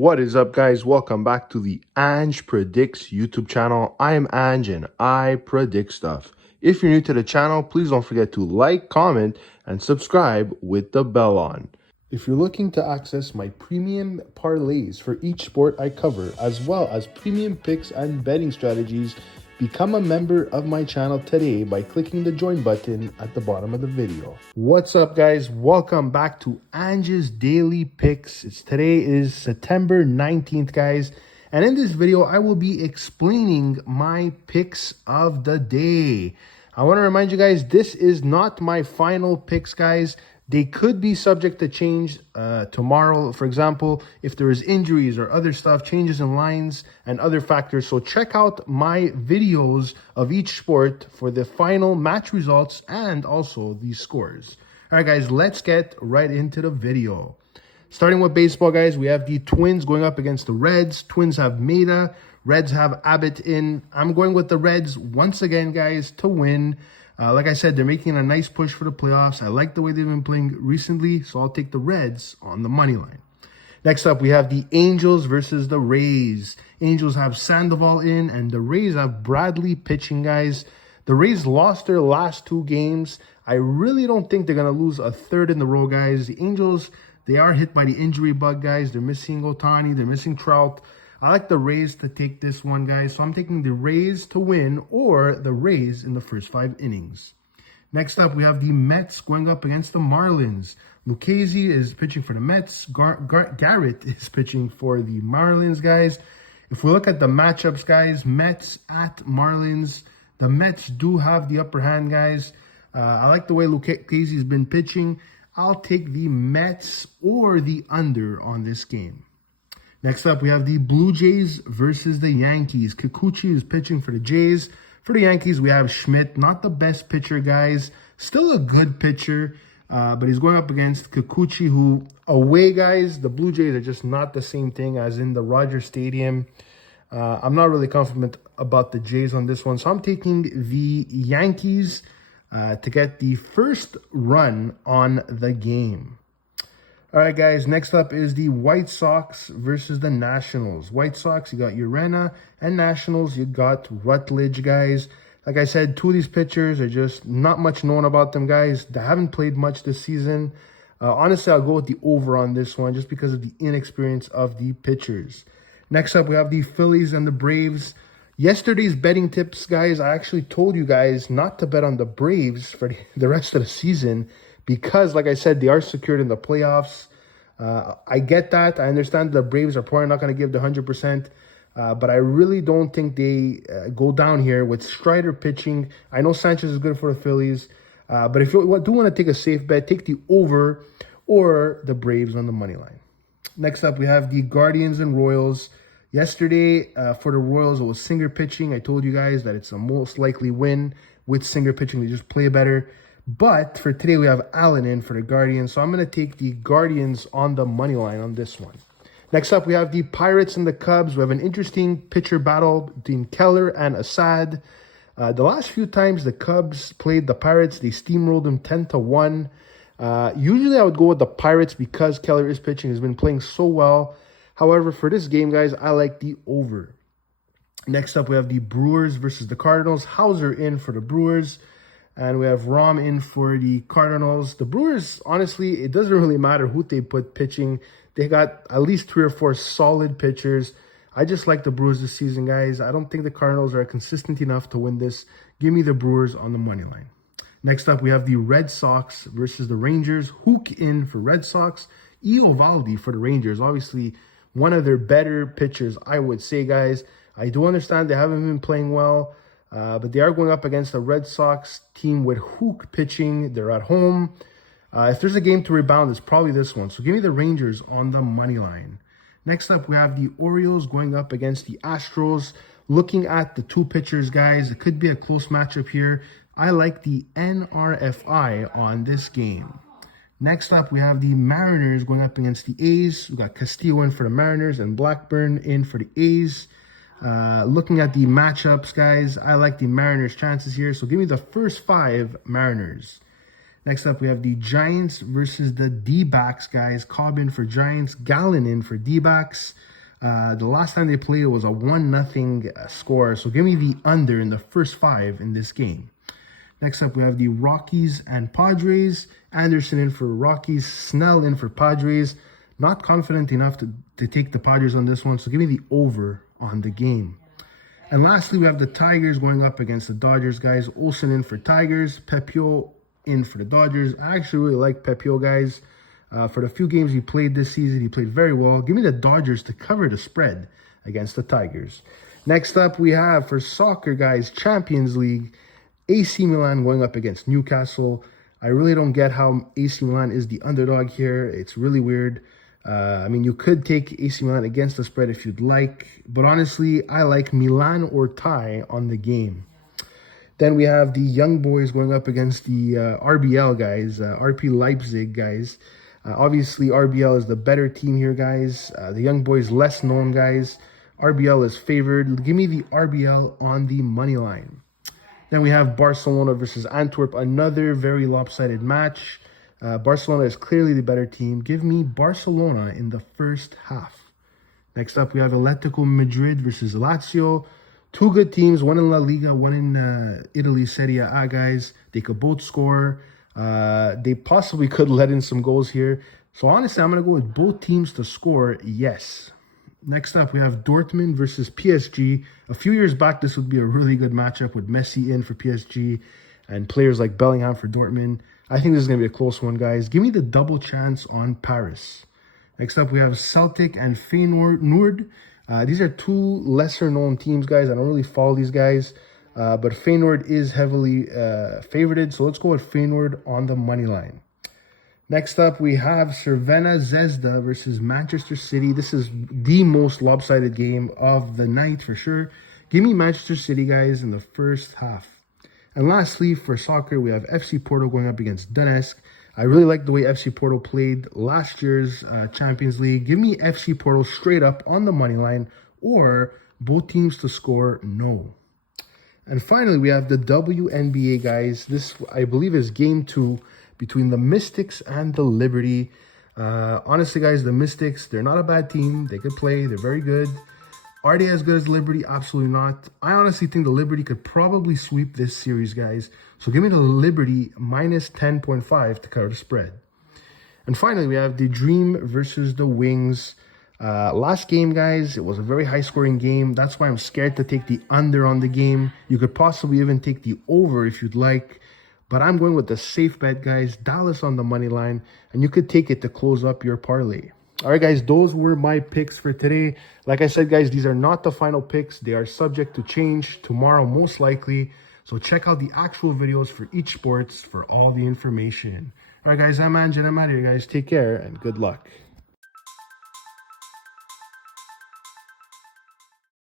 What is up, guys? Welcome back to the Ange Predicts YouTube channel. I am Ange and I predict stuff. If you're new to the channel, please don't forget to like, comment, and subscribe with the bell on. If you're looking to access my premium parlays for each sport I cover, as well as premium picks and betting strategies, become a member of my channel today by clicking the join button at the bottom of the video. What's up, guys? Welcome back to Ange's Daily Picks. Today is September 19th, guys. And in this video, I will be explaining my picks of the day. I want to remind you guys, this is not my final picks, guys. They could be subject to change tomorrow, for example, if there is injuries or other stuff, changes in lines and other factors. So check out my videos of each sport for the final match results and also the scores. All right, guys, let's get right into the video. Starting with baseball, guys, we have the Twins going up against the Reds. Twins have Maeda. Reds have Abbott in. I'm going with the Reds once again, guys, to win. Like I said, they're making a nice push for the playoffs. I like the way they've been playing recently, so I'll take the Reds on the money line. Next up, we have the Angels versus the Rays. Angels have Sandoval in, and the Rays have Bradley pitching, guys. The Rays lost their last two games. I really don't think they're going to lose a third in a row, guys. The Angels, they are hit by the injury bug, guys. They're missing Ohtani. They're missing Trout. I like the Rays to take this one, guys. So I'm taking the Rays to win or the Rays in the first 5 innings. Next up, we have the Mets going up against the Marlins. Lucchesi is pitching for the Mets. Garrett is pitching for the Marlins, guys. If we look at the matchups, guys, Mets at Marlins, the Mets do have the upper hand, guys. I like the way Lucchesi has been pitching. I'll take the Mets or the under on this game. Next up, we have the Blue Jays versus the Yankees. Kikuchi is pitching for the Jays. For the Yankees, we have Schmidt. Not the best pitcher, guys. Still a good pitcher, but he's going up against Kikuchi, who, away, guys, the Blue Jays are just not the same thing as in the Rogers Stadium. I'm not really confident about the Jays on this one, so I'm taking the Yankees to get the first run on the game. All right, guys, next up is the White Sox versus the Nationals. White Sox, you got Urena, and Nationals, you got Rutledge, guys. Like I said, two of these pitchers are just not much known about them, guys. They haven't played much this season. Honestly, I'll go with the over on this one just because of the inexperience of the pitchers. Next up, we have the Phillies and the Braves. Yesterday's betting tips, guys, I actually told you guys not to bet on the Braves for the rest of the season, because, like I said, they are secured in the playoffs. I get that. I understand the Braves are probably not going to give the 100%, but I really don't think they go down here with Strider pitching. I know Sanchez is good for the Phillies, but if you do want to take a safe bet, take the over or the Braves on the money line. Next up, we have the Guardians and Royals. Yesterday, for the Royals, it was Singer pitching. I told you guys that it's a most likely win with Singer pitching. They just play better. But for today, we have Allen in for the Guardians. So I'm going to take the Guardians on the money line on this one. Next up, we have the Pirates and the Cubs. We have an interesting pitcher battle between Keller and Assad. The last few times the Cubs played the Pirates, they steamrolled them 10-1. Usually I would go with the Pirates because Keller is pitching. He's been playing so well. However, for this game, guys, I like the over. Next up, we have the Brewers versus the Cardinals. Hauser in for the Brewers. And we have Rom in for the Cardinals. The Brewers, honestly, it doesn't really matter who they put pitching. They got at least 3 or 4 solid pitchers. I just like the Brewers this season, guys. I don't think the Cardinals are consistent enough to win this. Give me the Brewers on the money line. Next up, we have the Red Sox versus the Rangers. Hook in for Red Sox. Eovaldi for the Rangers. Obviously, one of their better pitchers, I would say, guys. I do understand they haven't been playing well. But they are going up against a Red Sox team with Hook pitching. They're at home. If there's a game to rebound, it's probably this one. So give me the Rangers on the money line. Next up, we have the Orioles going up against the Astros. Looking at the two pitchers, guys, it could be a close matchup here. I like the NRFI on this game. Next up, we have the Mariners going up against the A's. We got Castillo in for the Mariners and Blackburn in for the A's. Looking at the matchups, guys, I like the Mariners' chances here. So give me the first 5 Mariners. Next up, we have the Giants versus the D-backs, guys. Cobb in for Giants, Gallen in for D-backs. The last time they played, it was a 1-0 score. So give me the under in the first 5 in this game. Next up, we have the Rockies and Padres. Anderson in for Rockies, Snell in for Padres. Not confident enough to take the Padres on this one, so give me the over on the game. And lastly, we have the Tigers going up against the Dodgers, guys. Olsen in for Tigers, Pepio in for the Dodgers. I actually really like Pepio, guys. For the few games he played this season, he played very well. Give me the Dodgers to cover the spread against the Tigers. Next up, we have for soccer, guys, Champions League, AC Milan going up against Newcastle. I really don't get how AC Milan is the underdog here. It's really weird. I mean, you could take AC Milan against the spread if you'd like, but honestly, I like Milan or tie on the game. Then we have the Young Boys going up against the RBL guys, RP Leipzig guys. Obviously, RBL is the better team here, guys. The Young Boys less known, guys. RBL is favored. Give me the RBL on the money line. Then we have Barcelona versus Antwerp, another very lopsided match. Barcelona is clearly the better team. Give me Barcelona in the first half. Next up, we have Atletico Madrid versus Lazio. Two good teams, one in La Liga, one in Italy, Serie A, guys. They could both score. They possibly could let in some goals here. So honestly, I'm going to go with both teams to score, yes. Next up, we have Dortmund versus PSG. A few years back, this would be a really good matchup with Messi in for PSG and players like Bellingham for Dortmund. I think this is going to be a close one, guys. Give me the double chance on Paris. Next up, we have Celtic and Feyenoord. These are two lesser-known teams, guys. I don't really follow these guys, but Feyenoord is heavily favorited, so let's go with Feyenoord on the money line. Next up, we have Crvena Zvezda versus Manchester City. This is the most lopsided game of the night for sure. Give me Manchester City, guys, in the first half. And lastly, for soccer, we have FC Porto going up against Donetsk. I really like the way FC Porto played last year's Champions League. Give me FC Porto straight up on the money line or both teams to score no. And finally, we have the WNBA, guys. This, I believe, is game 2 between the Mystics and the Liberty. Honestly, guys, the Mystics, they're not a bad team. They could play. They're very good. Are they as good as Liberty? Absolutely not. I honestly think the Liberty could probably sweep this series, guys. So give me the Liberty minus 10.5 to cover the spread. And finally, we have the Dream versus the Wings. Last game, guys, it was a very high-scoring game. That's why I'm scared to take the under on the game. You could possibly even take the over if you'd like. But I'm going with the safe bet, guys. Dallas on the money line. And you could take it to close up your parlay. All right, guys, those were my picks for today. Like I said, guys, these are not the final picks. They are subject to change tomorrow, most likely. So check out the actual videos for each sports for all the information. All right, guys, I'm Ange and I'm out of here, guys. Take care and good luck.